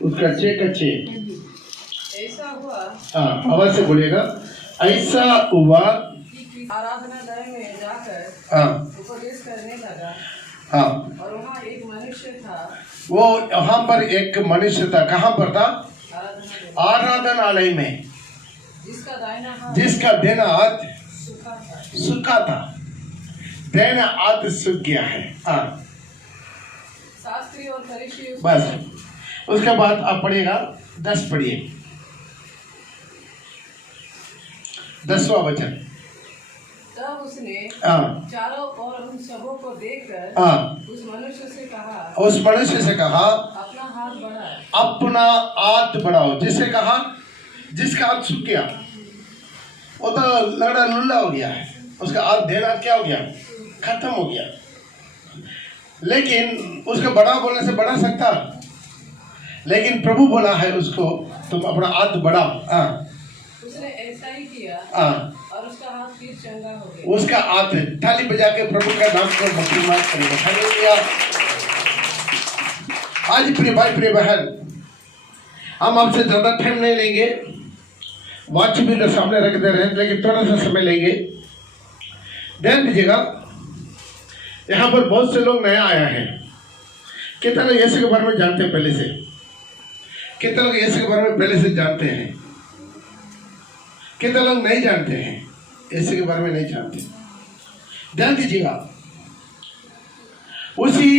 उसका चेक अच्छे ऐसा हुआ हाँ आवाज से बोलिएगा। ऐसा हुआ कि आराधनालय में जाकर हाँ उपदेश करने लगा हाँ और वहाँ एक मनुष्य था। वो वहां पर एक मनुष्य था। कहाँ पर था? आराधनालय आराधनालय में। जिसका दाहिना हाथ जिसका देना हाथ सूखा था। सूखा था। देना हाथ सूख गया है। हाँ शास्त्री और फरीसी बस उसके बाद आप पढ़िएगा 10 पढ़िए 10वां वचन। तब उसने हाँ चारों ओर उन सबों को देखकर हाँ उस मनुष्य से कहा, उस मनुष्य से कहा अपना हाथ बढ़ा। अपना हाथ बढ़ाओ। जिससे कहा जिसका हाथ सूख गया वो तो लंगड़ा लुल्ला हो गया है। उसका हाथ देना क्या हो गया? खत्म हो गया। लेकिन उसको बढ़ा बोलने से बढ़ा सकता, लेकिन प्रभु बोला है उसको तुम अपना हाथ बढ़ाओ। हाँ उसने ऐसा ही किया हाँ और उसका हाथ फिर चंगा हो गया। उसका हाथ ताली बजा के प्रभु का नाम को महिमा करेगा। हालेलुया। आज प्रिय भाई प्रिय बहन, हम आपसे ज्यादा टाइम नहीं लेंगे। वॉच भी तो सामने रख दे रहे हैं, लेकिन थोड़ा सा समय लेंगे। ध्यान दीजिएगा, यहाँ पर बहुत से लोग नया आया है। कितने लोग यीशु के बारे में जानते हैं पहले से? कितने लोग यीशु के बारे में पहले से जानते हैं? कितने लोग नहीं जानते हैं? यीशु के बारे में नहीं जानते। ध्यान दीजिएगा, उसी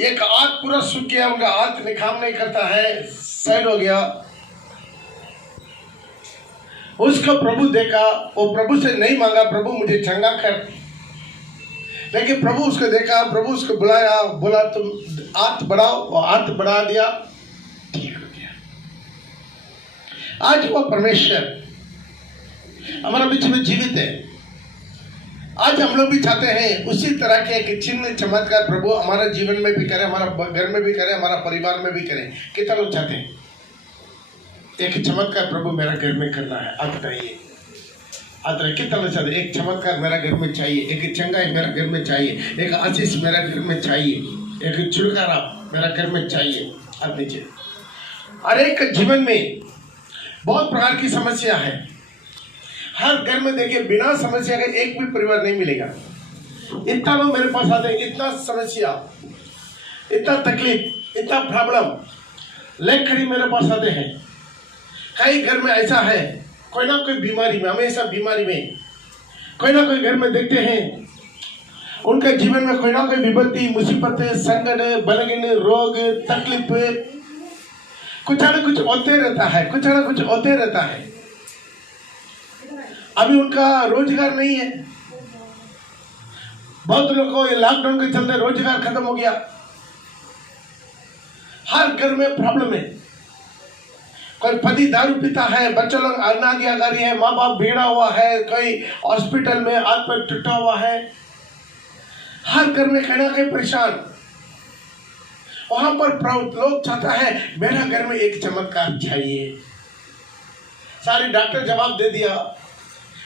एक हाथ पूरा सूख गया, उनका हाथ में काम नहीं करता है, साइड हो गया। उसको प्रभु देखा, वो प्रभु से नहीं मांगा प्रभु मुझे चंगा कर, लेकिन प्रभु उसको देखा, प्रभु उसको बुलाया, बोला तुम हाथ बढ़ाओ, और हाथ बढ़ा दिया, ठीक हो गया। आज वो परमेश्वर हमारा बीच में जीवित है। आज हम लोग भी चाहते हैं उसी तरह के एक चिन्ह चमत्कार प्रभु हमारा जीवन में भी करे, हमारा घर में भी करे, हमारा परिवार में भी करे। कितना लोग चाहते हैं एक चमत्कार प्रभु मेरा घर में करना है? आप बताइए। आप कितना लोग चाहते हैं एक चमत्कार मेरा घर में चाहिए, एक चंगाई मेरा घर में चाहिए, एक आशीष मेरा घर में चाहिए, एक छुटकारा मेरा घर में चाहिए? आप नीचे। हर एक जीवन में बहुत प्रकार की समस्या है। हर घर में देखिए बिना समस्या के एक भी परिवार नहीं मिलेगा। इतना लोग मेरे पास आते हैं, इतना समस्या, इतना तकलीफ, इतना प्रॉब्लम लेकर मेरे पास आते हैं। कई घर में ऐसा है, कोई ना कोई बीमारी में, हमेशा बीमारी में, कोई ना कोई घर में देखते हैं उनके जीवन में कोई ना कोई विपत्ति, मुसीबतें, संकट, बलगीन, रोग, तकलीफ, कुछ ना कुछ होते रहता है, कुछ ना कुछ होते रहता है। अभी उनका रोजगार नहीं है। बहुत लोगों को लॉकडाउन के चलते रोजगार खत्म हो गया। हर घर में प्रॉब्लम है। कोई पति दारू पीता है, बच्चों लोग अनाज्ञाकारी है, माँ बाप भीड़ा हुआ है, कोई हॉस्पिटल में हाथ पैर टूटा हुआ है। हर घर में कहीं ना कहीं परेशान। वहां पर लोग चाहता है मेरा घर में एक चमत्कार चाहिए। सारे डॉक्टर जवाब दे दिया,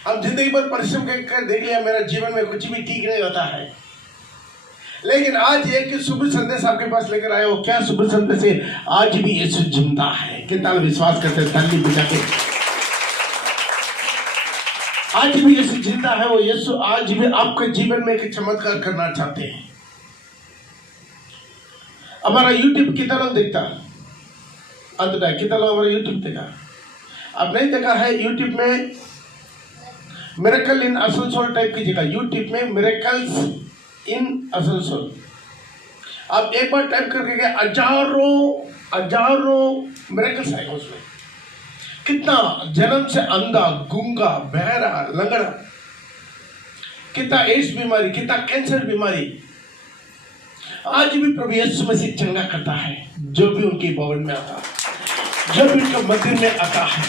अब जिंदगी भर परिश्रम कर देख लिया, मेरा जीवन में कुछ भी ठीक नहीं होता है। लेकिन आज एक शुभ संदेश आपके पास लेकर आए हो। क्या शुभ संदेश है? आज भी यीशु जिंदा है। कितना विश्वास करते हैं? ताली बजा के। आज भी यीशु जिंदा है। वो यीशु आज भी आपके जीवन में एक चमत्कार करना चाहते हैं। हमारा यूट्यूब कितना लोग देखता? कितना लोग हमारा यूट्यूब देखा? अब नहीं देखा है? यूट्यूब में मिरेकल इन आसनसोल टाइप कीजिएगा। यूट्यूब में मिरेकल्स इन आसनसोल आप एक बार टाइप करके गए, हजारों मिरेकल्स आएगा उसमें। कितना जन्म से अंधा, गूंगा, बहरा, लंगड़ा, कितना एड्स बीमारी, कितना कैंसर बीमारी, आज भी प्रभु यीशु मसीह चंगा करता है। जो भी उनके भवन में आता है, जो भी उनके मंदिर में आता है।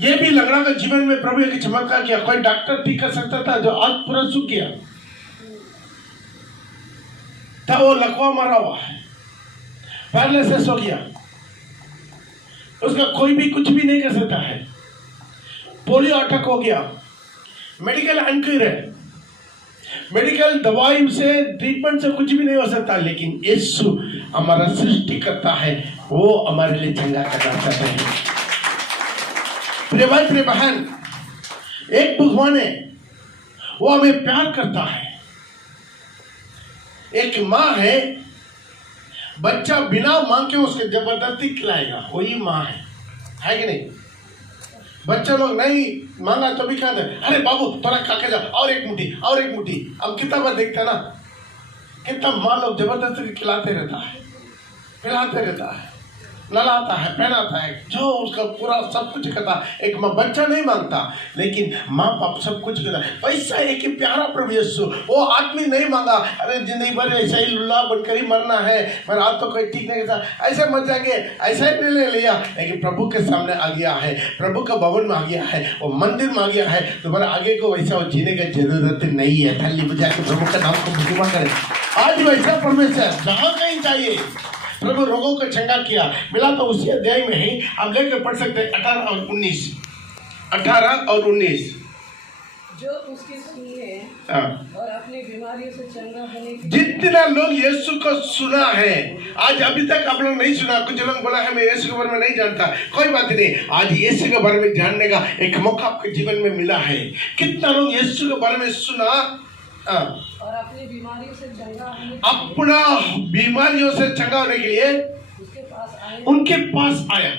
ये भी लंगड़ा का जीवन में प्रभु एक चमत्कार किया। कोई डॉक्टर ठीक कर सकता था, जो आज पूरा सूख गया था, वो लकवा मारा हुआ है, पैरालिसिस हो गया, उसका कोई भी कुछ भी नहीं कर सकता है। पोलियो अटैक हो गया, मेडिकल अनक्लियर है, मेडिकल दवाई से ट्रीटमेंट से कुछ भी नहीं हो सकता, लेकिन यीशु हमारा सृष्टि करता है, वो हमारे लिए चंगा करना चाहते हैं। प्रिय भाई प्रिय बहन, एक भगवान है, वो हमें प्यार करता है। एक माँ है, बच्चा बिना मांग के उसके जबरदस्ती खिलाएगा, वही माँ है कि नहीं? बच्चा लोग नहीं मांगा तो भी कहते अरे बाबू थोड़ा खा के जा, और एक मुट्ठी और एक मुट्ठी। अब कितना बार देखते हैं ना, कितना माँ लोग जबरदस्ती खिलाते रहता है, पिलाते रहता है, नलाता है, पहनाता है, जो उसका पूरा सब कुछ करता है। एक माँ बच्चा नहीं मांगता, लेकिन माँ बाप सब कुछ करता है। वैसा एक ही प्यारा प्रभु यीशु, वो आदमी नहीं मांगा अरे जिंदगी भर ऐसा ही लुल्ला बनकर ही मरना है, मेरा हाथ तो कोई ठीक नहीं था, ऐसे मर जाएंगे, ऐसा ही निर्णय लिया। लेकिन प्रभु के सामने आ गया है, प्रभु का भवन में आ गया है, वो मंदिर में आ गया है, तुम्हारे आगे को वैसा जीने की जरूरत नहीं है। थाली बजा के प्रभु का नाम को महिमा करें। आज वैसा परमेश्वर जहाँ कहीं चाहिए, प्रभु रोगों को चंगा किया, मिला तो उसी अध्याय में ही हम लेकर पढ़ सकते हैं 18 और 19। 18 और 19 जो उसकी सुनिए और अपनी बीमारियों से चंगा होने की। जितना लोग यीशु को सुना है, आज अभी तक आप लोग नहीं सुना, कुछ लोग बोला है मैं यीशु के बारे में नहीं जानता, कोई बात नहीं, आज यीशु के बारे में जानने का एक मौका आपके जीवन में मिला है। कितना लोग यीशु के बारे में सुना और अपनी बीमारियों से चंगा होने अपना बीमारियों से चंगा होने के लिए उनके पास आया।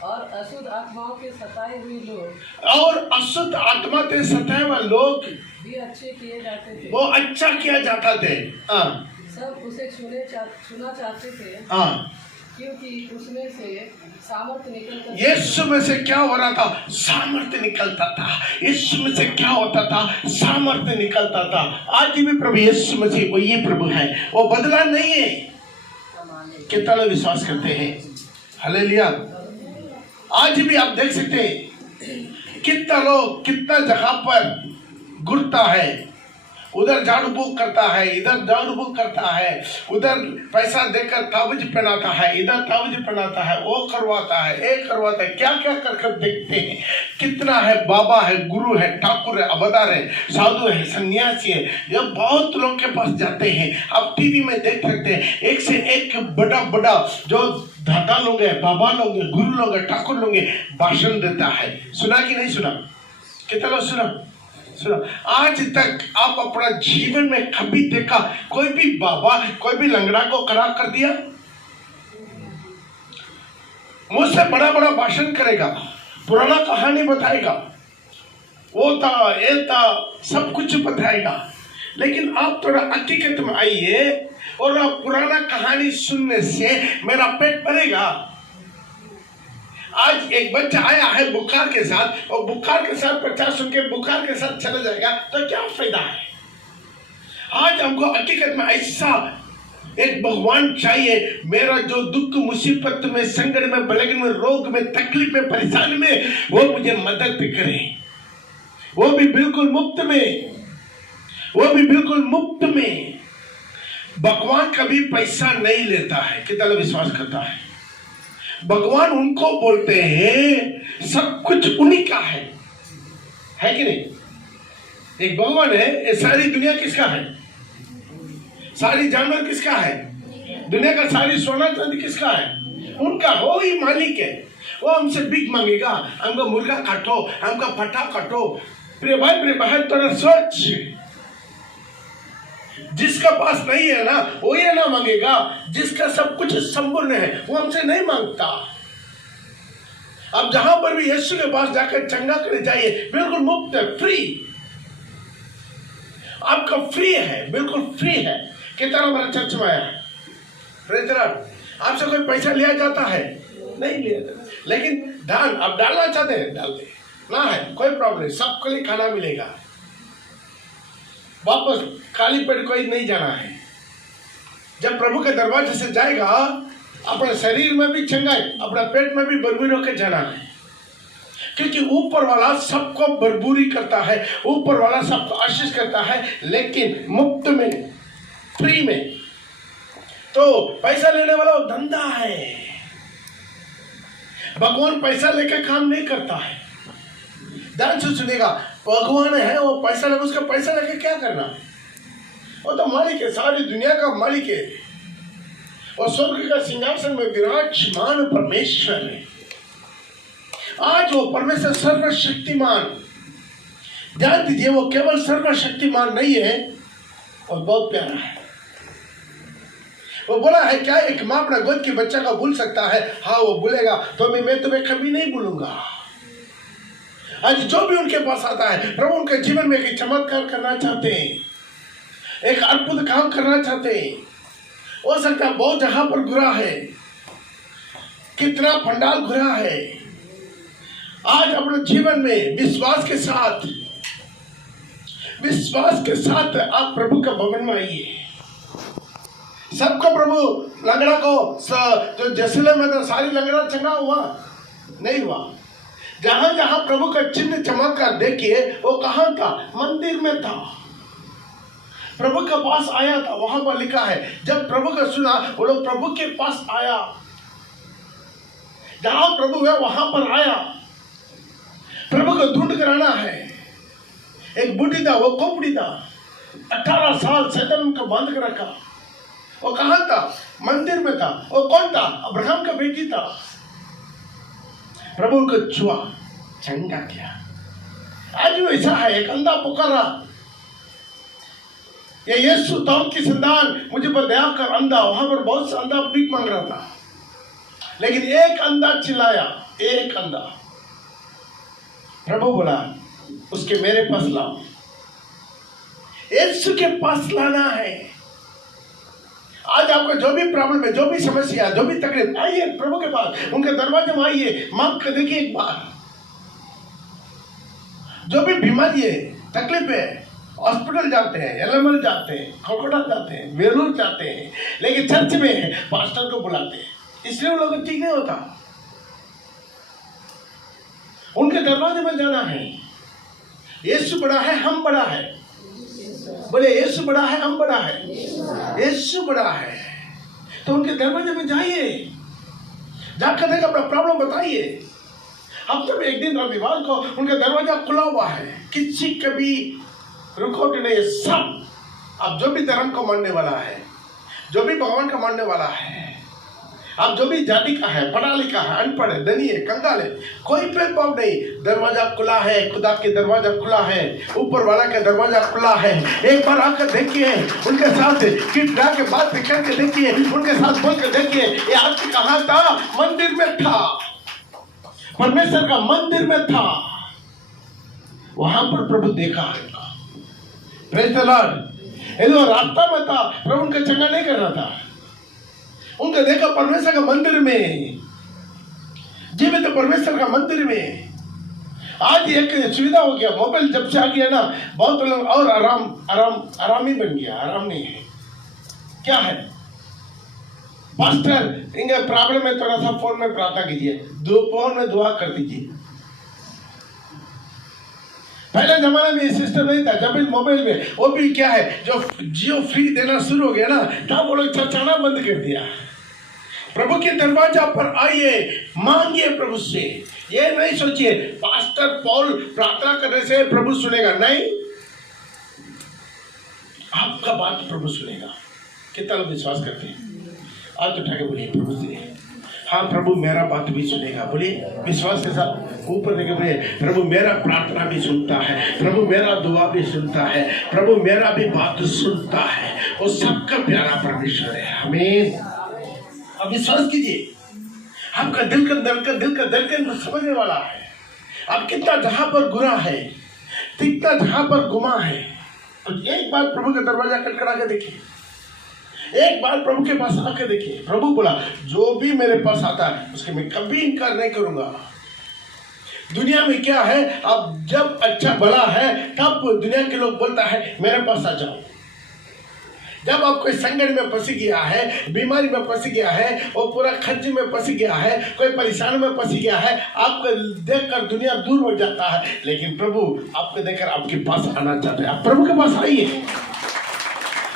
और अशुद्ध आत्माओं के सताए हुए लोग, और अशुद्ध आत्मा से सताए हुए लोग भी अच्छे किए जाते थे, वो अच्छा किया जाता थे। सब उसे छूना चाहते थे, क्योंकि उसमें से सामर्थ्य निकलता। यीशु में से क्या हो रहा था? सामर्थ्य निकलता था। यीशु में से क्या होता था? सामर्थ्य निकलता था। आज भी प्रभु यीशु मसीह वही प्रभु है, वो बदला नहीं है। कितना लोग विश्वास करते हैं? हालेलुया। आज भी आप देख सकते हैं कितना लोग कितना जगह पर घुरता है, उधर झाड़ू फूक करता है, इधर झाड़ू फूक करता है, उधर पैसा देकर ताबीज पहनाता है, इधर ताबीज पहनाता है, वो करवाता है, एक करवाता है, क्या क्या कर कर देखते हैं। कितना है, बाबा है, गुरु है, ठाकुर है, अवतार है, साधु है, सन्यासी है, ये बहुत लोग के पास जाते हैं। आप टीवी में देख सकते हैं, एक से एक बड़ा बड़ा जो दादा लोग हैं, बाबा लोग हैं, गुरु लोग हैं, ठाकुर लोग हैं, भाषण देता है। सुना कि नहीं सुना? कितना लोग सुना? आज तक आप अपना जीवन में कभी देखा कोई भी बाबा कोई भी लंगड़ा को खड़ा कर दिया? मुझसे बड़ा बड़ा भाषण करेगा, पुराना कहानी बताएगा, वो था ये था, सब कुछ बताएगा। लेकिन आप थोड़ा हकीकत में आइए और आप पुराना कहानी सुनने से मेरा पेट भरेगा। आज एक बच्चा आया है बुखार के साथ, और बुखार के साथ 50 सुन के बुखार के साथ चला जाएगा तो क्या फायदा है? आज हमको हकीकत में ऐसा एक भगवान चाहिए, मेरा जो दुख मुसीबत में, संकट में, बलगन में, रोग में, तकलीफ में, परेशानी में, वो मुझे मदद करे, वो भी बिल्कुल मुफ्त में, वो भी बिल्कुल मुफ्त में। भगवान कभी पैसा नहीं लेता है। कितना लोग विश्वास करता है? भगवान उनको बोलते हैं सब कुछ उन्हीं का है कि नहीं? एक भगवान है, ये सारी दुनिया किसका है? सारी जानवर किसका है? दुनिया का सारी सोना चांदी किसका है? उनका। वो ही मालिक है। वो हमसे भीख मांगेगा, हमको मुर्गा काटो, हमको पटा काटो। प्रिय भाई प्रिय बहन, थोड़ा सोच, जिसका पास नहीं है ना वो ये ना मांगेगा, जिसका सब कुछ संपूर्ण है वो हमसे नहीं मांगता। अब जहां पर भी यीशु के पास जाकर चंगा करने चाहिए, बिल्कुल मुफ्त है, फ्री, आपका फ्री है, बिल्कुल फ्री है। कितना हमारा चर्च में आया है? आपसे कोई पैसा लिया जाता है? नहीं लिया जाता, लेकिन दान आप डालना चाहते हैं, डाल दे ना, है कोई प्रॉब्लम नहीं, सबके लिए खाना मिलेगा। वापस खाली पेट कोई नहीं जाना है। जब प्रभु के दरवाजे से जाएगा, अपने शरीर में भी चंगाई, अपना पेट में भी भरपूर होकर जाना है, क्योंकि ऊपर वाला सबको भरपूरी करता है, ऊपर वाला सबको आशीष करता है, लेकिन मुफ्त में, फ्री में। तो पैसा लेने वाला वो धंधा है। भगवान पैसा लेकर काम नहीं करता है। ध्यान से सुनेगा। भगवान है, वो पैसा लगे, उसका पैसा लेके क्या करना? वो तो मालिक है, सारी दुनिया का मालिक है, और स्वर्ग का सिंहासन में विराजमान परमेश्वर है। आज वो परमेश्वर सर्वशक्तिमान, ध्यान दीजिए, वो केवल सर्वशक्तिमान नहीं है, और बहुत प्यारा है। वो बोला है क्या, एक माँ अपना गोद के बच्चा का भूल सकता है? हाँ, वो भूलेगा, तो मैं तुम्हें कभी नहीं भूलूंगा। आज जो भी उनके पास आता है, प्रभु उनके जीवन में एक चमत्कार करना चाहते हैं, एक अद्भुत काम करना चाहते हैं। हो सकता है बहुत जहां पर गुरा है, कितना पंडाल गुरा है। आज अपने जीवन में विश्वास के साथ आप प्रभु का भवन में आइए। सबको प्रभु लंगड़ा को जो जैसलमेर में तो सारी लंगड़ा चंगा हुआ नहीं हुआ। जहां जहां प्रभु का चिन्ह चमत्कार देखिए, वो कहां था? मंदिर में था। प्रभु के पास आया था, वहां पर लिखा है जब प्रभु का सुना, वो लोग प्रभु के पास आया। जहां प्रभु है वहां पर आया। प्रभु को ढूंढ कर आना है। एक बुढ़ी था, वो कोपड़ी था, 18 साल शैतान उनको बांध कर रखा। वो कहां था? मंदिर में था। वो कौन था? अब्राहम का बेटी था। प्रभु को छुआ, चंगा किया। आज भी ऐसा है, एक अंधा पुकारा, ये यीशु दाऊद की संतान मुझे पर दया कर। अंधा, वहां पर बहुत सा अंधा भीख मांग रहा था, लेकिन एक अंधा चिल्लाया, एक अंधा। प्रभु बोला उसके मेरे पास लाओ। यीशु के पास लाना है। आज आपका जो भी प्रॉब्लम है, जो भी समस्या, जो भी तकलीफ, आइए प्रभु के पास, उनके दरवाजे में आइए, मांग कर देखिए एक बार। जो भी बीमारी है, तकलीफ है, हॉस्पिटल जाते हैं, एलएमएल जाते हैं, कोलकाता जाते हैं, वेलूर जाते हैं, लेकिन चर्च में पास्टर को बुलाते हैं, इसलिए वो लोग ठीक नहीं होता। उनके दरवाजे में जाना है। यीशु बड़ा है, हम बड़ा है। बोले यीशु बड़ा है, हम बड़ा है। यीशु बड़ा है, तो उनके दरवाजे में जाइए, जाकर देख अपना प्रॉब्लम बताइए। हफ्ते में एक दिन रविवार को उनका दरवाजा खुला हुआ है, किसी कभी रुकावट नहीं। सब आप जो भी धर्म को मानने वाला है, जो भी भगवान का मानने वाला है, आप जो भी जाति का है, पढ़ा लिखा है, अनपढ़ है, धनी है, कंगाल है, कोई भेदभाव नहीं। दरवाजा खुला है, खुदा के दरवाजा खुला है, ऊपर वाला का दरवाजा खुला है। एक बार आकर देखिए, उनके साथ किटरा के बात करके देखिए, उनके साथ बोल कर देखिए। ये आदमी कहाँ था? मंदिर में था, परमेश्वर का मंदिर में था। वहां पर प्रभु देखा है। Praise the Lord. ये जो रास्ता में था, प्रभु उनका चंगा नहीं कर रहा था, उनका देखा परमेश्वर का मंदिर में, जीवित परमेश्वर का मंदिर में। आज एक सुविधा हो गया, मोबाइल जब से आ गया ना, बहुत लोग और आराम ही बन गया। आराम नहीं है, क्या है? पास्टर इनका प्रॉब्लम है, थोड़ा सा फोन में प्रार्थना कीजिए, फोन में दुआ कर दीजिए। पहले जमाने में ये सिस्टम नहीं था। जब इस मोबाइल में वो भी क्या है, जो जियो फ्री देना शुरू हो गया ना, तब वो लोग चर्चाना बंद कर दिया। प्रभु के दरवाजा पर आइए, मांगिए प्रभु से। ये नहीं सोचिए पास्टर पॉल प्रार्थना करने से प्रभु सुनेगा, नहीं, आपका बात प्रभु सुनेगा। कितना लोग विश्वास करते हैं? आज उठा के बोलिए प्रभु से, हाँ प्रभु मेरा बात भी सुनेगा। बोलिए विश्वास के साथ, ऊपर देखे बोलिए, प्रभु मेरा प्रार्थना भी सुनता है, प्रभु मेरा दुआ भी सुनता है, प्रभु मेरा भी बात सुनता है। वो सबका प्यारा परमेश्वर है। आमीन। अब विश्वास कीजिए, आपका दिल का धड़कन समझने वाला है। आप कितना जहां पर गुना है, कितना जहां पर गुमा है, तो एक बार प्रभु का दरवाजा खटखटा के देखिए, एक बार प्रभु के पास आके देखिए। प्रभु बोला जो भी मेरे पास आता है उसके मैं कभी इनकार नहीं करूंगा। दुनिया में क्या है, अब जब अच्छा भला है तब दुनिया के लोग बोलता है मेरे पास आ जाओ। जब आप कोई संकट में फंस गया है, बीमारी में फंस गया है, वो पूरा खर्च में फंस गया है, कोई परेशानी में फंस गया है, आपको देखकर दुनिया दूर हो जाता है, लेकिन प्रभु आपको देखकर आपके पास आना चाहते हैं। आप प्रभु के पास आइए,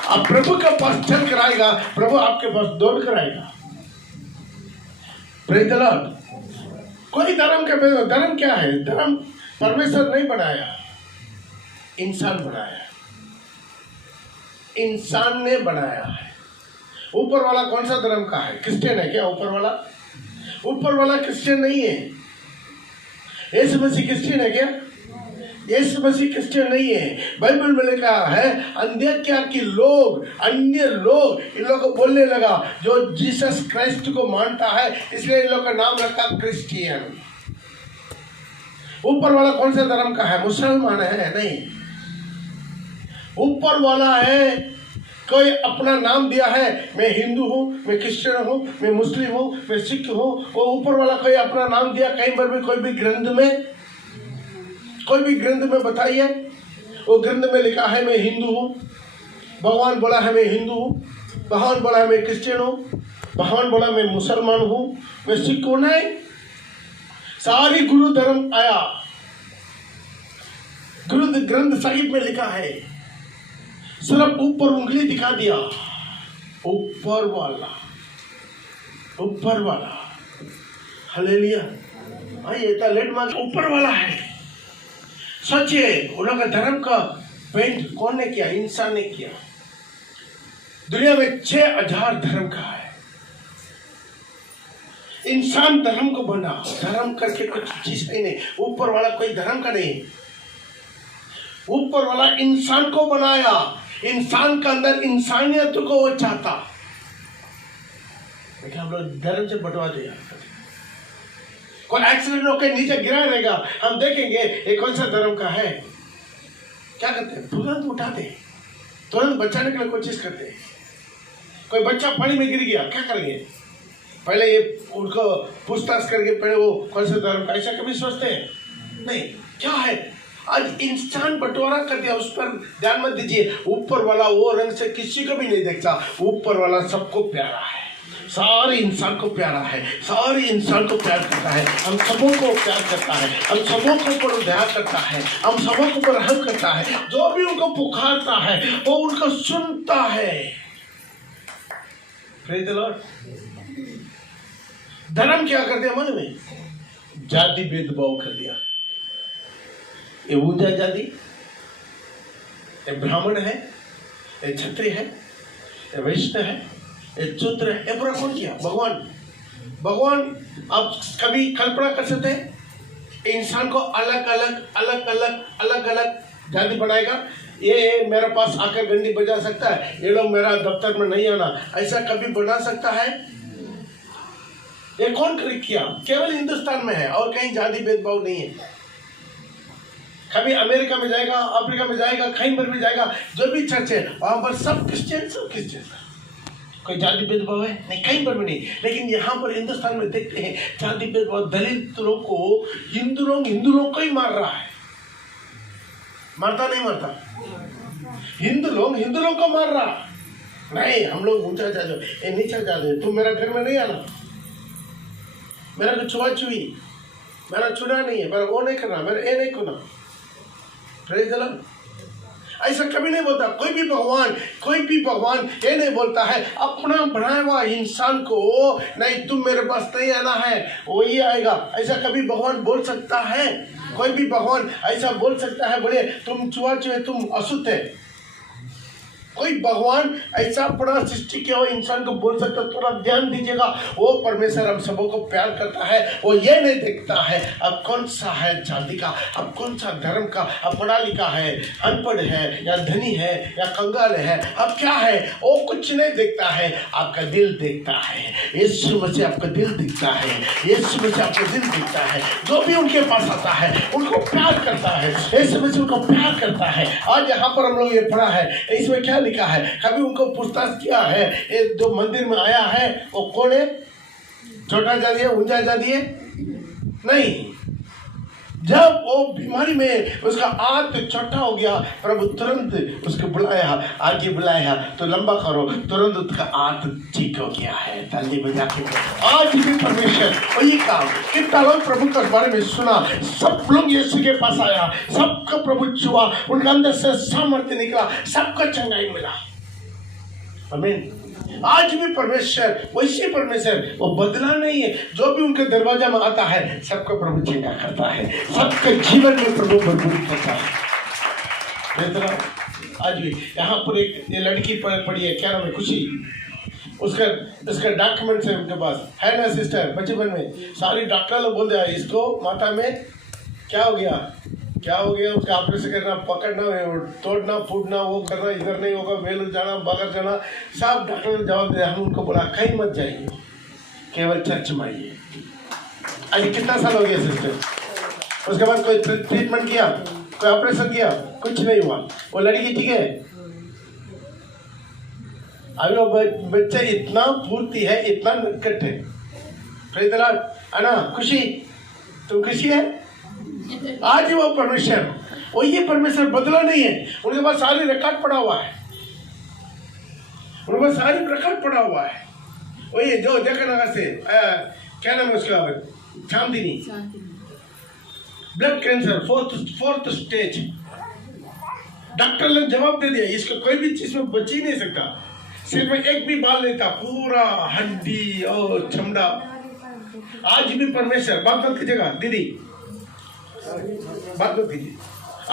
आप प्रभु के पास चल कर आएगा, प्रभु आपके पास दौड़ कर आएगा। Praise the Lord. कोई धर्म क्या है? धर्म परमेश्वर नहीं बनाया, इंसान बनाया, इंसान ने बनाया है। ऊपर वाला कौन सा धर्म का है? क्रिश्चियन है क्या ऊपर वाला? ऊपर वाला क्रिश्चियन नहीं है। यीशु मसीह क्रिश्चियन है क्या? यीशु मसीह क्रिश्चियन नहीं है। बाइबल में लिखा है अन्य लोग इन लोग को बोलने लगा जो जीसस क्राइस्ट को मानता है, इसलिए इन लोग का नाम रखा क्रिश्चियन। ऊपर वाला कौन सा धर्म का है? मुसलमान है? नहीं, ऊपर वाला है कोई अपना नाम दिया है, मैं हिंदू हूँ, मैं क्रिश्चियन हूँ, मैं मुस्लिम हूँ, मैं सिख हूँ। वो ऊपर वाला कोई अपना नाम दिया कहीं पर भी? कोई भी ग्रंथ में बताइए। वो ग्रंथ में लिखा है मैं हिंदू हूँ, भगवान बोला है मैं हिंदू हूँ, भगवान बोला है मैं क्रिश्चियन हूँ, भगवान बोला मैं मुसलमान हूँ, मैं सिख हूँ? नहीं, सारी गुरु धर्म आया, ग्रंथ साहिब में लिखा है, सिर्फ ऊपर उंगली दिखा दिया। ऊपर वाला हालेलुया। ये तो लेट मांग ऊपर वाला है। सच है, उन लोगों का धर्म का पेंट कौन ने किया? इंसान ने किया। दुनिया में 6000 धर्म का है। इंसान धर्म को बना, धर्म करके कुछ चीज ही नहीं। ऊपर वाला कोई धर्म का नहीं, ऊपर वाला इंसान को बनाया, इंसान का अंदर इंसानियत को वो चाहता। देखिए हम लोग धर्म से बंटवा दिया। कोई एक्सीडेंट होकर नीचे गिरा रहेगा, हम देखेंगे ये कौन सा धर्म का है, क्या करते हैं? तुरंत उठाते, तुरंत बचाने के लिए कोशिश करते हैं। कोई बच्चा पानी में गिर गया, क्या करेंगे? पहले ये उनको पूछताछ करके पहले वो कौन सा धर्म का, ऐसा कभी सोचते हैं? नहीं। क्या है? आज इंसान बंटवारा कर दिया, उस पर ध्यान मत दीजिए। ऊपर वाला वो रंग से किसी को भी नहीं देखता। ऊपर वाला सबको प्यारा है, सारे इंसान को प्यारा है, सारे इंसान को प्यार करता है, हम सबों को प्यार करता है, हम सबों को ऊपर दया करता है, हम सबों को ऊपर रहम करता है। जो भी उनको पुकारता है वो उनको सुनता है। Praise the Lord. धर्म क्या कर दिया? मन में जाति भेदभाव कर दिया। ये ऊंचा जाति, ये ब्राह्मण है, ये क्षत्रिय है, ये वैश्य है, ये शूद्र है, ये पूरा कौन किया? भगवान। आप कभी कल्पना कर सकते हैं इंसान को अलग अलग जाति बनाएगा? ये मेरे पास आकर घंटी बजा सकता है, ये लोग मेरा दफ्तर में नहीं आना, ऐसा कभी बना सकता है? ये कौन किया? केवल हिंदुस्तान में है और कहीं जाति भेदभाव नहीं है। कभी अमेरिका में जाएगा, अफ्रीका में जाएगा, कहीं पर भी जाएगा, जो भी चर्च है वहां पर सब क्रिश्चियन। कोई जाति भेदभाव है? नहीं, कहीं पर भी नहीं। लेकिन यहाँ पर हिंदुस्तान में देखते हैं जाति भेदभाव। दलित लोग को हिंदू लोग को ही मार रहा है। मारता नहीं मारता? हिंदू लोग को मार रहा। नहीं, हम लोग ऊंचा जा जाओ, ये नीचा जा जाओ, तुम मेरा घर में नहीं आना, मेरा को छुआ छुई, मेरा छुना नहीं है, मेरा वो नहीं करना, मेरा ये नहीं करना। Praise the Lord. ऐसा कभी नहीं बोलता कोई भी भगवान ये नहीं बोलता है अपना बनाया हुआ इंसान को, नहीं तुम मेरे पास नहीं आना है, वही आएगा। ऐसा कभी भगवान बोल सकता है? कोई भी भगवान ऐसा बोल सकता है बोले तुम छुआ-छुए, तुम अशुद्ध है? कोई भगवान ऐसा बड़ा सृष्टि किया हुआ इंसान को बोल सकता? थोड़ा ध्यान दीजिएगा। वो परमेश्वर हम सबों को प्यार करता है। वो ये नहीं देखता है अब कौन सा है जाति का, अब कौन सा धर्म का, अब पढ़ा लिखा है, अनपढ़ है, या धनी है, या कंगाल है, अब क्या है, वो कुछ नहीं देखता है। आपका दिल देखता है। यीशु मसीह आपका दिल दिखता है, यीशु मसीह आपका दिल दिखता है। जो भी उनके पास आता है उनको प्यार करता है, यीशु मसीह उनको प्यार करता है। आज यहाँ पर हम लोग ये पढ़ा है, इसमें क्या लिखा है? कभी उनको पूछताछ किया है ये जो मंदिर में आया है वो कौन है? छोटा जाति है, ऊंचा जाति है? नहीं। जब वो बीमारी में उसका हाथ छोटा हो गया, प्रभु तुरंत उसको बुलाया, आगे बुलाया तो लंबा करो, तुरंत उसका हाथ ठीक हो गया है। ताली बजा के आज भी परमेश्वर वही काम। कितना लोग प्रभु के बारे में सुना, सब लोग यीशु के पास आया, सबका प्रभु छुआ, उनके अंदर से सामर्थ्य निकला, सबको चंगाई मिला। आमीन। आज भी परमेश्वर वैसे परमेश्वर, वो बदला नहीं है। जो भी उनके दरवाजा में आता है सबको प्रभु चेंगा करता है, सबके जीवन में प्रभु बरकत करता है। आज भी यहाँ पर एक ये लड़की पड़ी है, क्या नाम है, खुशी। उसका डॉक्यूमेंट्स है उनके पास, है ना सिस्टर। बचपन में सारी डॉक्टर लोग बोल दिया इसको माथा में क्या हो गया, उसका ऑपरेशन करना, पकड़ना, तोड़ना, फूटना, वो करना, इधर नहीं होगा, वेलूर जाना, बगर जाना, सब डॉक्टर ने जवाब दिया। हम उनको बोला कहीं मत जाइए, केवल चर्च में आइए। आज कितना साल हो गया सिस्टर? उसके बाद कोई ट्रीटमेंट किया, कोई ऑपरेशन किया, कुछ नहीं हुआ। वो लड़की ठीक है। अभी वो बच्चा इतना फूर्ती है, इतना नटखट है। प्रेज़ द लॉर्ड, है ना खुशी? तुम खुशी है? आज वो परमेश्वर, वो ये परमेश्वर बदला नहीं है। उनके पास सारी रिकॉर्ड पड़ा हुआ है, उनके पास सारी रिकॉर्ड पड़ा हुआ है। वो ये जो जगन्नाथ से क्या नाम है उसका, Chandini, blood cancer fourth stage. Doctor ने जवाब दे दिया इसको कोई भी चीज में बच ही नहीं सकता। सिर में एक भी बाल नहीं था, पूरा हड्डी और चमड़ा। आज भी परमेश्वर, बात मत कीजिएगा दीदी, बात मत कीजिए।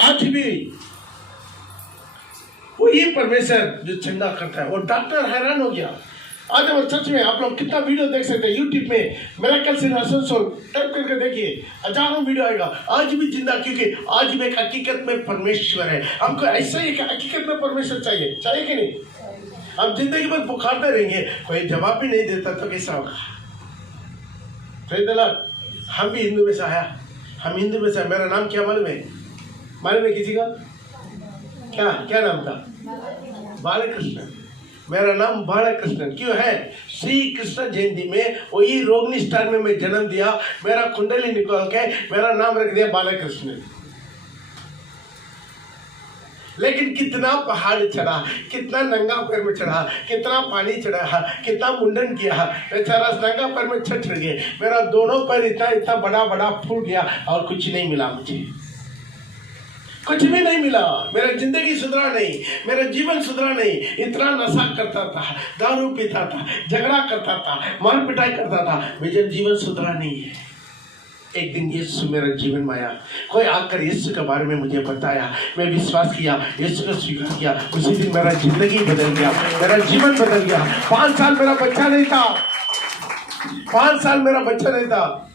आज भी वो ये परमेश्वर जो चंगा करता है। और डॉक्टर हैरान हो गया। आज हम सच में, आप लोग कितना वीडियो देख सकते हैं यूट्यूब में, मिरेकल्स इन आसनसोल टाइप करके देखिए, हजारों वीडियो आएगा। आज भी जिंदा, क्योंकि आज भी एक हकीकत में परमेश्वर है। हमको ऐसा ही हकीकत में परमेश्वर चाहिए कि नहीं? हम जिंदगी भर पुकारते रहेंगे, कोई जवाब भी नहीं देता तो कैसा होगा? Praise the Lord. हम भी हिंदू में से आया, हम हिंदू में से। मेरा नाम क्या मालूम है किसी का? क्या नाम था? बालकृष्ण। मेरा नाम बालकृष्ण क्यों है? श्री कृष्ण जयंती में वही रोगनी स्टार में मैं जन्म दिया, मेरा कुंडली निकाल के मेरा नाम रख दिया बालकृष्ण। लेकिन कितना पहाड़ चढ़ा, कितना नंगा पैर में चढ़ा, कितना पानी चढ़ा, कितना मुंडन किया, बेचारा नंगा पैर में छट गए। मेरा दोनों पैर इतना बड़ा फूल गया और कुछ नहीं मिला, मुझे कुछ भी नहीं मिला। मेरा जिंदगी सुधरा नहीं, मेरा जीवन सुधरा नहीं। इतना नशा करता था, दारू पीता था, झगड़ा करता था, मार पिटाई करता था, मेरा जीवन सुधरा नहीं है। एक दिन यीशु मेरा जीवन में आया, कोई आकर यीशु के बारे में मुझे बताया, मैं विश्वास किया, यीशु को स्वीकार किया। उसी दिन मेरा जिंदगी बदल गया, मेरा जीवन बदल गया। 5 साल मेरा बच्चा नहीं था, 5 साल मेरा बच्चा नहीं था।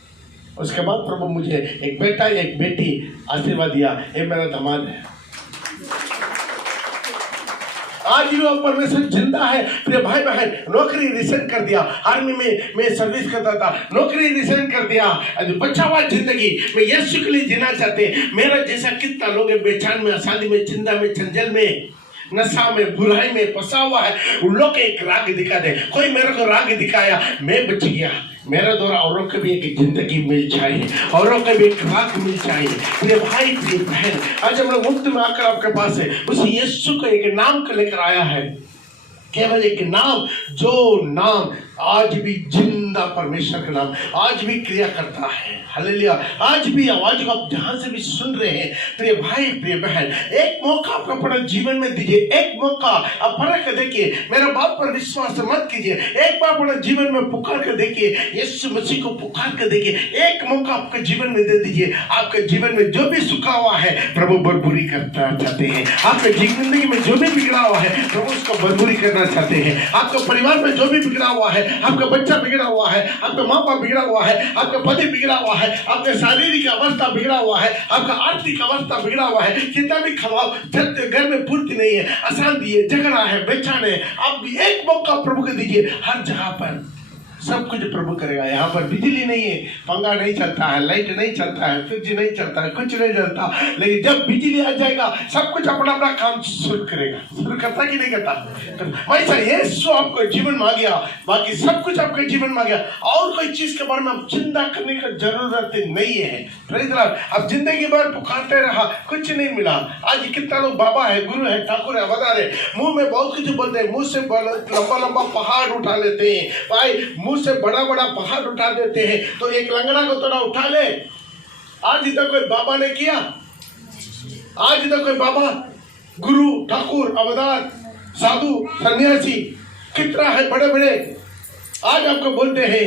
उसके बाद प्रभु मुझे एक बेटा एक बेटी आशीर्वाद दिया। ये मेरा दामाद है। आज भी वो परमेश्वर जिंदा है। प्रिय भाई बहन, नौकरी रिजाइन कर दिया, आर्मी में मैं सर्विस करता था, नौकरी रिजाइन कर दिया। बचा हुआ जिंदगी मैं यीशु के लिए जीना चाहते। मेरा जैसा कितना लोग बेचैन में, अशांति में, चिंता में, जंजल में, नशा में, बुराई में फंसा हुआ है। उन लोग एक राग दिखा दे। कोई मेरे को राग दिखाया, मैं बच गया। मेरे द्वारा औरों को भी एक जिंदगी मिल जाए, औरों को भी एक राग मिल जाए। मेरे भाई प्रिय बहन, आज हम लोग मुफ्त में आकर आपके पास है, उस यीशु को एक नाम को लेकर आया है। केवल एक नाम, जो नाम आज भी जिंदा परमेश्वर का नाम आज भी क्रिया करता है। हालेलुया। आज भी आवाज को आप जहां से भी सुन रहे हैं, प्रिय भाई प्रिय बहन, एक मौका आपको अपने जीवन में दीजिए। एक मौका आप पढ़ कर देखिए। मेरे बात पर विश्वास मत कीजिए। एक बार अपने जीवन में पुकार कर देखिए, यीशु मसीह को पुकार कर देखिए। एक मौका आपके जीवन में दे दीजिए। आपके जीवन में जो भी सुखा हुआ है प्रभु बरबुरी करना चाहते हैं। आपके जिंदगी में जो भी बिगड़ा हुआ है प्रभु उसको बरबुरी करना चाहते हैं। आपके परिवार में जो भी बिगड़ा हुआ है, आपका बच्चा बिगड़ा हुआ है, आपका माँ बाप बिगड़ा हुआ है, आपका पति बिगड़ा हुआ है, आपका शारीरिक अवस्था बिगड़ा हुआ है, आपका आर्थिक अवस्था बिगड़ा हुआ है, कितना भी खवाओ, घर में पूर्ति नहीं है, अशांति है, झगड़ा है, बेचैन है, आप भी एक मौका प्रभु को दीजिए। हर जगह पर सब कुछ प्रभु करेगा। यहाँ पर बिजली नहीं है, पंखा नहीं चलता है, लाइट नहीं चलता है, फ्रिज नहीं चलता है, कुछ नहीं चलता, लेकिन जब बिजली आ जाएगा सब कुछ अपना अपना काम शुरू करेगा। शुरू करता कि नहीं करता? वैसा यीशु आपको जीवन में आ गया, बाकी सब कुछ आपके जीवन में आ गया। और कोई चीज के बारे में आप चिंता करने की जरूरत नहीं है। Praise the Lord. अब जिंदगी भर पुकारते रहा, कुछ नहीं मिला। आज कितना लोग बाबा है, गुरु है, ठाकुर है, अवतार है, मुंह में बहुत कुछ बोलते हैं, मुंह से लंबा लंबा पहाड़ उठा लेते हैं भाई, से बड़ा बड़ा पहाड़ उठा देते हैं। तो एक लंगड़ा को थोड़ा उठा ले। आज तक कोई बाबा ने किया? आज तक कोई बाबा, गुरु, ठाकुर, अवतार, साधु, सन्यासी कितना है बड़े बड़े आज आपको बोलते हैं,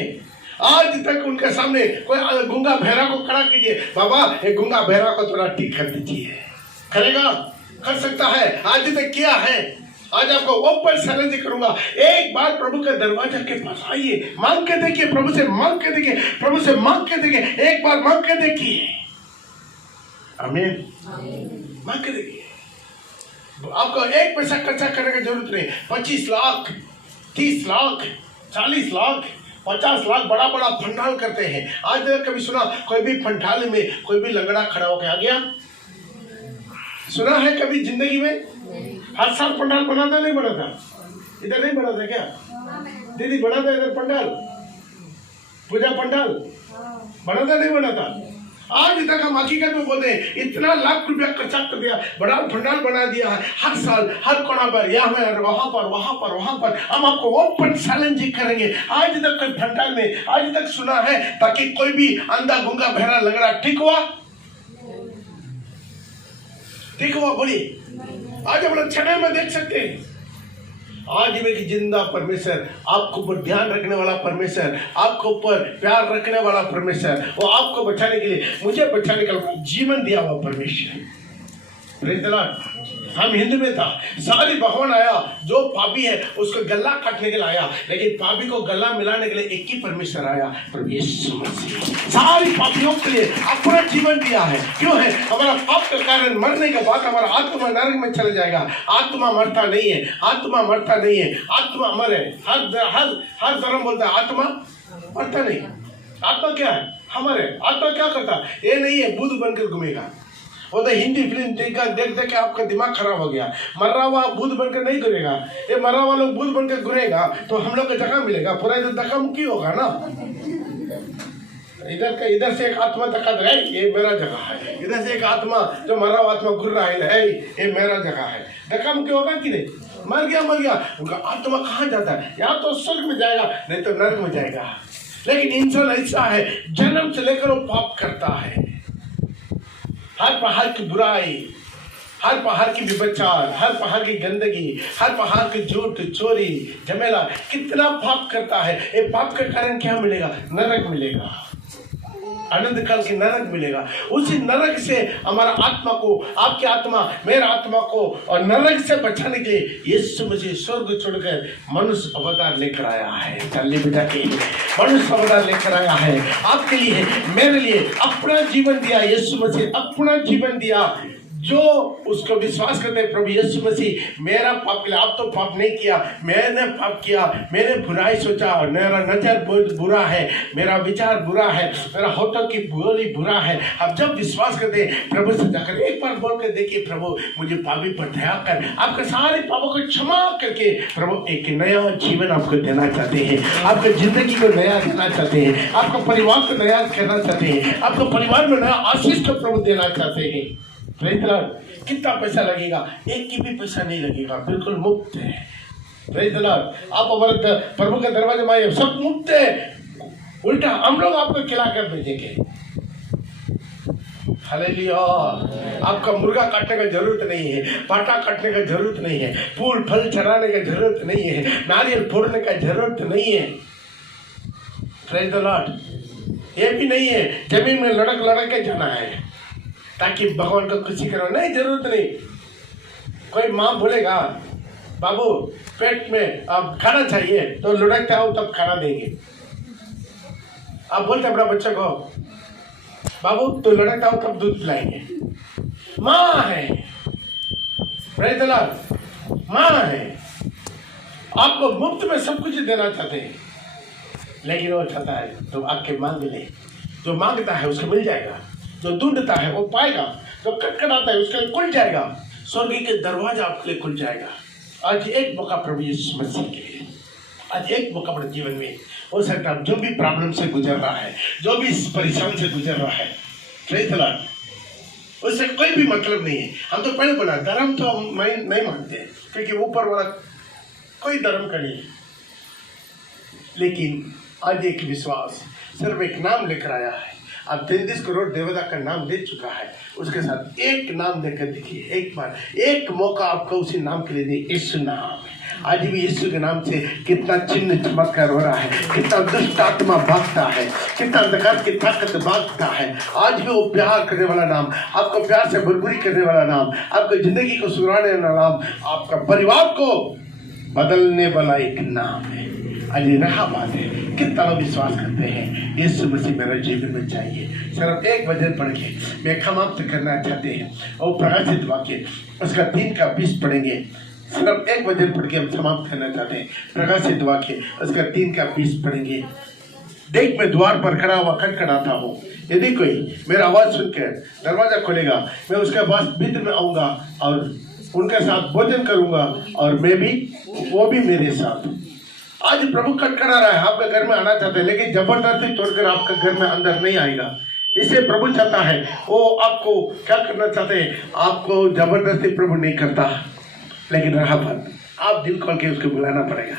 आज तक उनके सामने कोई गूंगा बहरा को खड़ा कीजिए, बाबा एक गूंगा बहरा को थोड़ा ठीक कर दीजिए, करेगा? कर सकता है? आज तक किया है? आज आपको ओपन चैलेंज करूंगा, एक बार प्रभु के दरवाजा के पास आइए, मांग के देखिए, प्रभु से मांग के देखिए, प्रभु से मांग के देखिए, एक बार मांग के देखिए। आमीन। मांग के देखिए, आपको एक पैसा खर्चा करने की जरूरत नहीं। 25 लाख, 30 लाख, 40 लाख, 50 लाख बड़ा बड़ा पंडाल करते हैं। आज तक कभी सुना कोई भी पंडाल में कोई भी लंगड़ा खड़ा होकर आ गया? सुना है कभी जिंदगी में? हर साल पंडाल बनाता नहीं बनाता? इधर नहीं बनाता क्या दीदी? बनाता इधर पंडाल, पूजा पंडाल बनाता नहीं बनाता? आज तक हम हकीकत में बोलते हैं, इतना लाख रुपया खर्चा कर दिया, बड़ा पंडाल बना दिया है, हर साल हर कोना पर, यहाँ पर, वहां पर, वहां पर, वहां पर हम आपको ओपन चैलेंज करेंगे। आज तक कोई पंडाल में आज तक सुना है ताकि कोई भी अंधा गूंगा बहरा लंगड़ा ठीक हुआ? ठीक हुआ? बोलिए। आज हम लोग चैनल में देख सकते हैं, आज में जिंदा परमेश्वर, आपको ऊपर ध्यान रखने वाला परमेश्वर, आपको ऊपर प्यार रखने वाला परमेश्वर, वो आपको बचाने के लिए, मुझे बचाने के लिए जीवन दिया हुआ परमेश्वर। Praise the Lord. हम हिंदू में था, सारी भगवान आया, जो पापी है उसको गला काटने के लिए आया, लेकिन पापी को गला मिलाने के लिए एक ही परमेश्वर आया, प्रभु यीशु मसीह। सारी पापियों के लिए अपना जीवन दिया है। क्यों है? हमारा पाप के कारण मरने के बाद हमारा आत्मा नरक में चले जाएगा। आत्मा मरता नहीं है, आत्मा मरता नहीं है, आत्मा अमर है। हर धर्म बोलता है आत्मा मरता नहीं। आत्मा क्या है? हमारे आत्मा क्या करता? ये नहीं है भूत बनकर घूमेगा। वो तो हिंदी फिल्म देख देख के आपका दिमाग खराब हो गया। मरा हुआ भूत बनकर नहीं घूमेगा, ये मरा हुआ लोग भूत बनकर घूमेगा तो हम लोग को जगह मिलेगा, पूरा इधर धक्का मुक्की होगा ना। इधर से एक आत्मा धक्का दे, ये मेरा जगह है, इधर से एक आत्मा जो मरा हुआ आत्मा घूर रहा है, ये मेरा जगह है, धक्का मुक्की होगा कि नहीं? मर गया उनका आत्मा कहाँ जाता है? या तो स्वर्ग में जाएगा नहीं तो नरक में जाएगा। लेकिन इंसान ऐसा है, जन्म से लेकर वो पाप करता है। हर पहाड़ की बुराई, हर पहाड़ की विभचार, हर पहाड़ की गंदगी, हर पहाड़ की झूठ, चोरी, झमेला, कितना पाप करता है। ये पाप के कारण क्या मिलेगा? नरक मिलेगा, अनंत काल की नरक मिलेगा। उसी नरक से हमारा आत्मा को, आपकी आत्मा, मेरा आत्मा को और नरक से बचाने के लिए यीशु मसीह स्वर्ग छोड़कर मनुष्य अवतार लेकर आया है। चलिए बेटा के मनुष्य अवतार लेकर आया है, आपके लिए, मेरे लिए अपना जीवन दिया। यीशु मसीह अपना जीवन दिया। जो उसको विश्वास करते हैं, प्रभु यीशु मसीह मेरा पाप किया, आप तो पाप नहीं किया, मैंने पाप किया, मैंने बुराई सोचा, मेरा नजर बहुत बुरा है, मेरा विचार बुरा है, मेरा होठों की बोली बुरा है। अब जब विश्वास करते हैं, प्रभु से जाकर एक बार बोल कर देखिए, प्रभु मुझे पापी पर दया कर, आपके सारे पापों को क्षमा करके प्रभु एक नया जीवन आपको देना चाहते हैं, आपकी जिंदगी को नया देना चाहते हैं, आपका परिवार को नया करना चाहते हैं, आपको परिवार में नया आशीष को प्रभु देना चाहते हैं। कितना पैसा लगेगा? एक की भी पैसा नहीं लगेगा, बिल्कुल मुफ्त है। Praise the Lord. आप हमारे प्रभु के दरवाजे में आइए, सब मुफ्त है, उल्टा हम लोग आपको खिला कर भेजेंगे। हालेलुया। आपका मुर्गा काटने की जरूरत नहीं है, पाटा काटने की जरूरत नहीं है, फूल फल चढ़ाने की जरूरत नहीं है, नारियल फोड़ने की जरूरत नहीं है। Praise the Lord. ये भी नहीं है जमीन में लड़क के जाना है ताकि भगवान को खुशी करो, नहीं, जरूरत नहीं। कोई माँ बोलेगा बाबू पेट में अब खाना चाहिए तो लुढ़कते आओ तब खाना देंगे। आप बोलते अपना बच्चे को बाबू तो लुढ़कते आओ तब दूध पिलाएंगे। माँ है, प्रेज़ द लॉर्ड, माँ है। आपको मुफ्त में सब कुछ देना चाहते हैं, लेकिन वो चाहता है तो आपके मांग ले। जो मांगता है उसको मिल जाएगा, जो ढूंढता है वो पाएगा, जो खटखटाता है उसके लिए खुल जाएगा, स्वर्ग के दरवाजा आपके लिए खुल जाएगा। आज एक मौका प्रभु यीशु मसीह के लिए, आज एक मौका अपने जीवन में हो सकता है। जो भी प्रॉब्लम से गुजर रहा है, जो भी परेशान से गुजर रहा है, प्रेज़ द लॉर्ड, उससे कोई भी मतलब नहीं है। हम तो पहले बोला धर्म तो हम नहीं मानते, क्योंकि ऊपर वाला कोई धर्म का नहीं, लेकिन आज एक विश्वास सिर्फ एक नाम लेकर आया है। अब 33 करोड़ देवता का नाम ले चुका है, उसके साथ एक नाम लेकर देखिए, एक बार एक मौका आपको उसी नाम के लिए दे। यीशु नाम, आज भी यीशु के नाम से कितना चिन्ह चमत्कार हो रहा है, कितना दुष्ट आत्मा भागता है, कितना अंधकार की ताकत भागता है। आज भी वो प्यार करने वाला नाम, आपको प्यार से भरपूरी करने वाला नाम, आपको जिंदगी को सुधारने वाला नाम, आपका परिवार को बदलने वाला एक नाम है। आज रहा बात है, कितना लोग विश्वास करते हैं यीशु मसीह मेरे जीवन में चाहिए। सिर्फ एक वचन पढ़ के मैं समाप्त करना चाहते हैं और प्रकाशित वाक्य उसका 3 का 20 पढ़ेंगे। सिर्फ एक वचन पढ़ के हम समाप्त करना चाहते हैं। प्रकाशित वाक्य उसका 3 का 20 पढ़ेंगे। देख मैं द्वार पर खड़ा हुआ खटखटाता हूँ, यदि कोई मेरा आवाज सुनकर दरवाजा खोलेगा, मैं उसके पास भीतर में आऊंगा और उनके साथ भोजन करूंगा और मैं भी वो भी मेरे साथ। आज प्रभु खटखटा रहा है, आपके घर में आना चाहते हैं, लेकिन जबरदस्ती तोड़कर आपके घर में अंदर नहीं आएगा। इसे प्रभु चाहता है, वो आपको क्या करना चाहते हैं, आपको जबरदस्ती प्रभु नहीं करता, लेकिन रहा बात आप दिल खोल के उसको बुलाना पड़ेगा।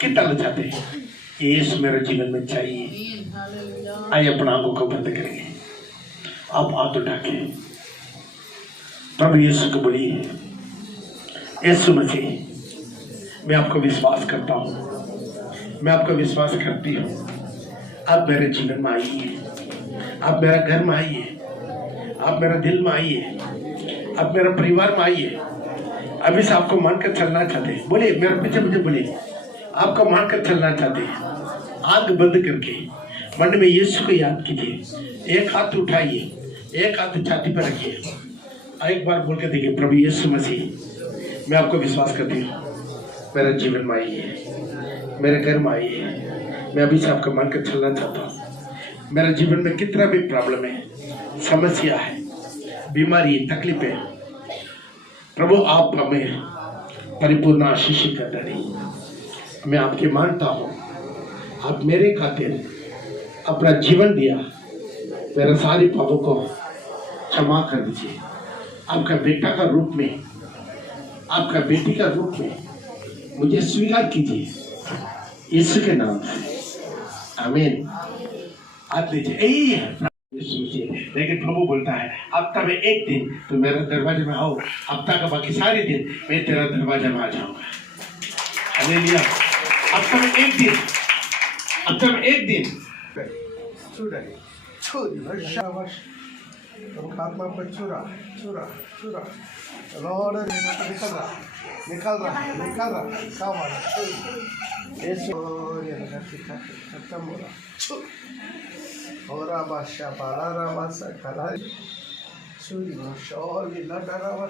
कितना लोग चाहते हैं ये यीशु मेरे जीवन में चाहिए। आइए अपना आंखों को बंद करेंगे, आप हाथ उठा के प्रभु यीशु को बोलिए, यीशु मसीह मैं आपको विश्वास करता हूँ, मैं आपको विश्वास करती हूँ। आप मेरे जीवन में आइए, आप मेरा घर में आइए, आप मेरा दिल में आइए, आप मेरा परिवार में आइए। अभी से आपको मानकर चलना चाहते हैं, बोलिए मेरे पीछे मुझे बोलिए, आपको मानकर चलना चाहते हैं। आंख बंद करके मन में यीशु को याद कीजिए, एक हाथ उठाइए, एक हाथ छाती पर रखिए, एक बार बोल के देखिए, प्रभु यीशु मसीह मैं आपको विश्वास करती हूँ, मेरे जीवन में आइए, मेरे घर में आइए। मैं अभी से आपको मानकर चलना चाहता हूँ। मेरे जीवन में कितना भी प्रॉब्लम है, समस्या है, बीमारी, तकलीफ है, प्रभु आप हमें परिपूर्ण आशीष करते रहिए। मैं आपकी मानता हूँ, आप मेरे खातिर अपना जीवन दिया, मेरे सारे पापों को क्षमा कर दीजिए। आपका बेटा का रूप में, आपका बेटी का रूप में मुझे स्वीकार कीजिए यीशु के नाम से, आमीन। आज लीजिए, यही है यीशु मसीह। लेकिन प्रभु बोलता है हफ्ता में एक दिन तो मेरे दरवाजे में आओ, हफ्ता का बाकी सारे दिन मैं तेरा दरवाजा में आ जाऊंगा। हालेलुया। हफ्ता में एक दिन, हफ्ता में एक दिन आत्मा पर छुरा छुरा छुरा लॉर्ड निकल रहा निकल रहा निकल रहा क्या बात है, ये लगा खत्म हो रहा हो रहा बादशाह बाला रहा सा कला छुरी शॉल लड़ा रहा